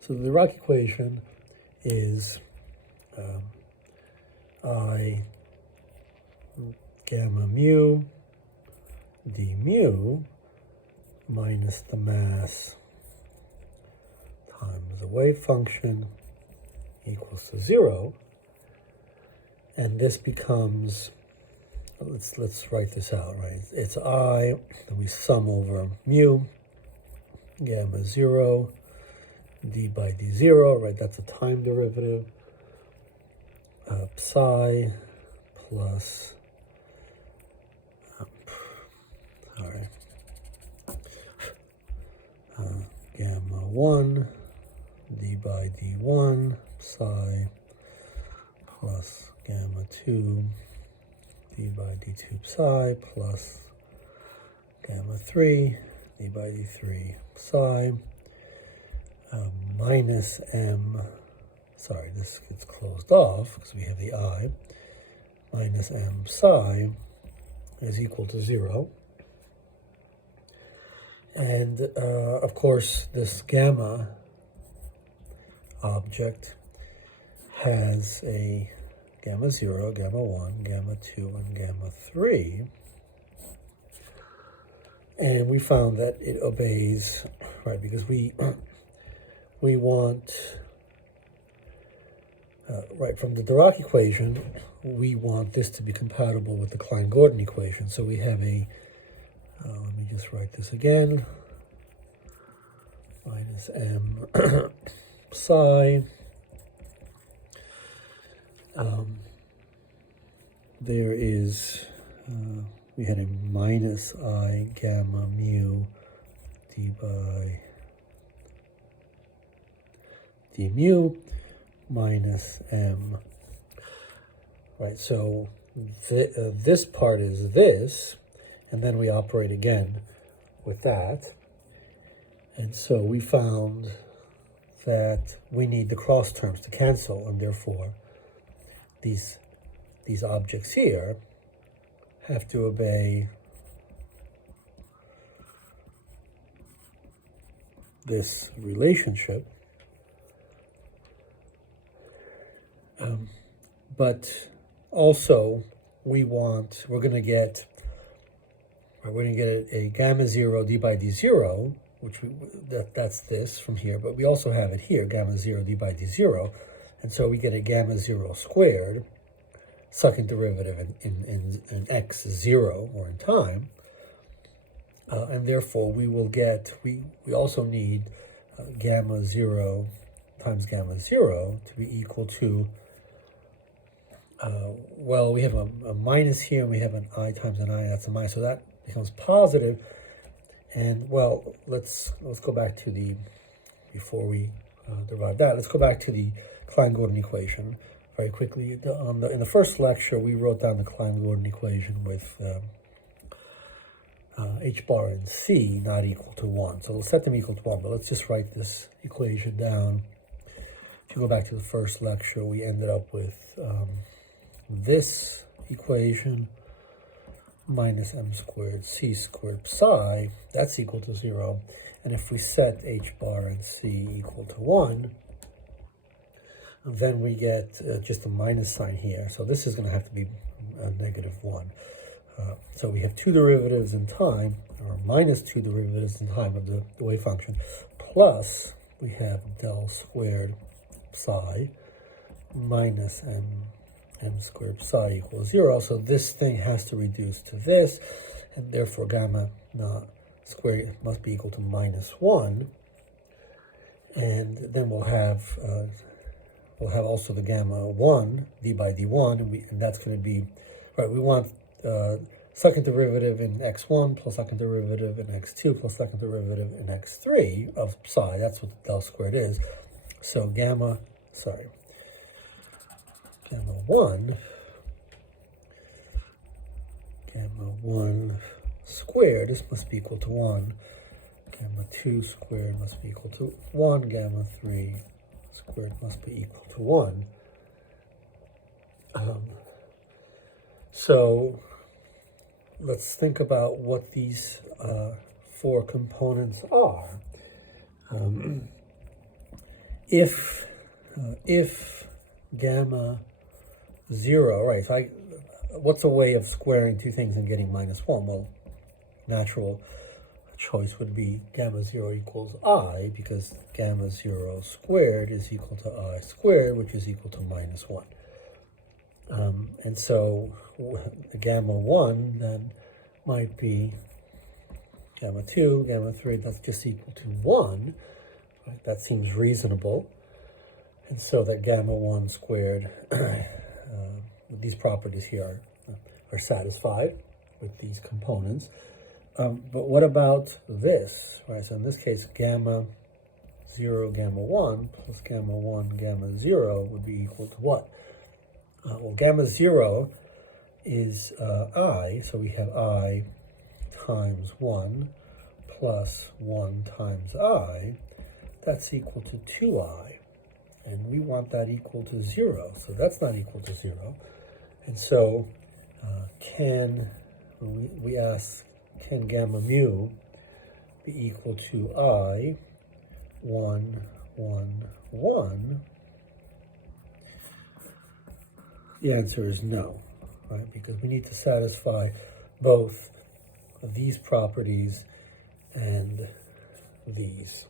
So the Dirac equation is I gamma mu d mu minus the mass times the wave function equals to 0. And this becomes, let's write this out, right? It's I, and we sum over mu, gamma 0, d by d0, right? That's a time derivative. Psi plus, gamma 1, d by d1, psi plus gamma 2, d by d2 psi plus gamma 3, d by d3 psi, minus m, sorry, this gets closed off because we have the I, minus m psi is equal to 0. And of course, this gamma object has a gamma 0, gamma 1, gamma 2, and gamma 3. And we found that it obeys, right, because we want, right, from the Dirac equation, we want this to be compatible with the Klein-Gordon equation. So we have a, let me just write this again, minus m psi. There is, we had a minus I gamma mu d by d mu minus m, right? So this part is this, and then we operate again with that. And so we found that we need the cross terms to cancel, and therefore these objects here have to obey this relationship. But also we're going to get a gamma 0 d by d0, which that's this from here, but we also have it here, gamma 0 d by d0, and so we get a gamma 0 squared, second derivative in x 0 or in time, and therefore we will get, we also need gamma 0 times gamma 0 to be equal to, well, we have a minus here, and we have an I times an I, that's a minus, so that becomes positive. And well, let's go back to the, before we derive that, let's go back to the Klein-Gordon equation very quickly. In the first lecture, we wrote down the Klein-Gordon equation with h bar and c not equal to 1. So we'll set them equal to 1, but let's just write this equation down. If you go back to the first lecture, we ended up with this equation, minus m squared c squared psi, that's equal to 0. And if we set h bar and c equal to 1, then we get just a minus sign here. So this is going to have to be a negative 1. So we have two derivatives in time, or minus two derivatives in time of the wave function, plus we have del squared psi minus m squared psi equals 0. So this thing has to reduce to this, and therefore gamma naught squared must be equal to minus 1. And then we'll have also the gamma 1 d by d1, and that's going to be, right, we want second derivative in x1 plus second derivative in x2 plus second derivative in x3 of psi. That's what del squared is. So gamma 1 squared, this must be equal to 1. Gamma 2 squared must be equal to 1. Gamma 3 squared must be equal to 1. So let's think about what these four components are. if gamma 0, right, so what's a way of squaring two things and getting -1? Well, natural choice would be gamma 0 equals I, because gamma 0 squared is equal to I squared, which is equal to -1. And so gamma 1 then might be gamma 2, gamma 3, that's just equal to 1. Right? That seems reasonable. And so that gamma 1 squared, these properties here are satisfied with these components. But what about this? Right? So in this case, gamma 0, gamma 1 plus gamma 1, gamma 0 would be equal to what? Well, gamma 0 is I, so we have I times 1 plus 1 times I. That's equal to 2I. And we want that equal to 0, so that's not equal to 0. And so we ask, can gamma mu be equal to I 1, 1, 1? The answer is no, right? Because we need to satisfy both of these properties and these.